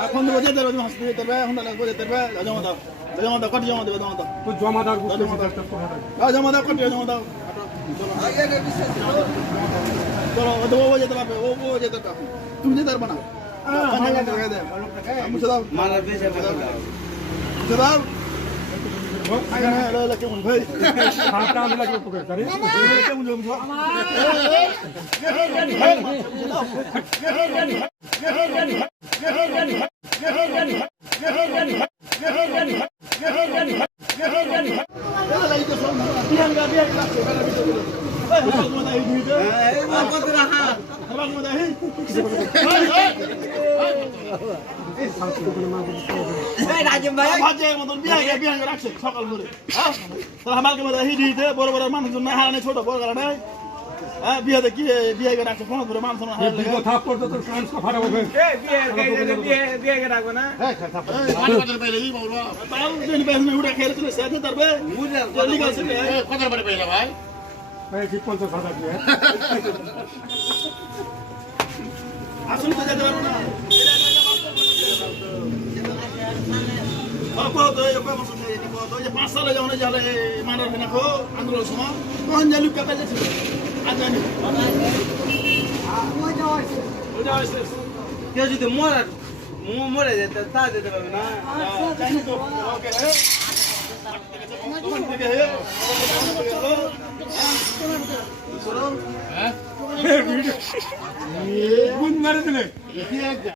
এখন তো যেতে হবে হসপিটালে যেতে হবে এখন লাগবে যেতে হবে জমা দাও কত জমা দেবে জমা দাও তো জমা দাও জমা দাও কত জমা দাও চলো ও যেতে পারবে ও যেতে পারবে তুমি যেতে পারবে না মুছে দাও মুছে দাও কেমন ভাই সকাল করে আমাকে হিডিতে বড় বড় মানুষজন না হারানে ছোট বড় কারণে বিয়েতে কি বিয়ে রাখছে ফোন করে মানুষ উঠে খেয়েছিল সে তারপরে আসলে তো যেতে পারবো না পাঁচ সালে যখন জালে মানার বিনা খো আন্দোলন সময় তখন জালু কাপে যাচ্ছিল কেউ যদি মরে যেত তা যেতে পারবে না মারে দিলে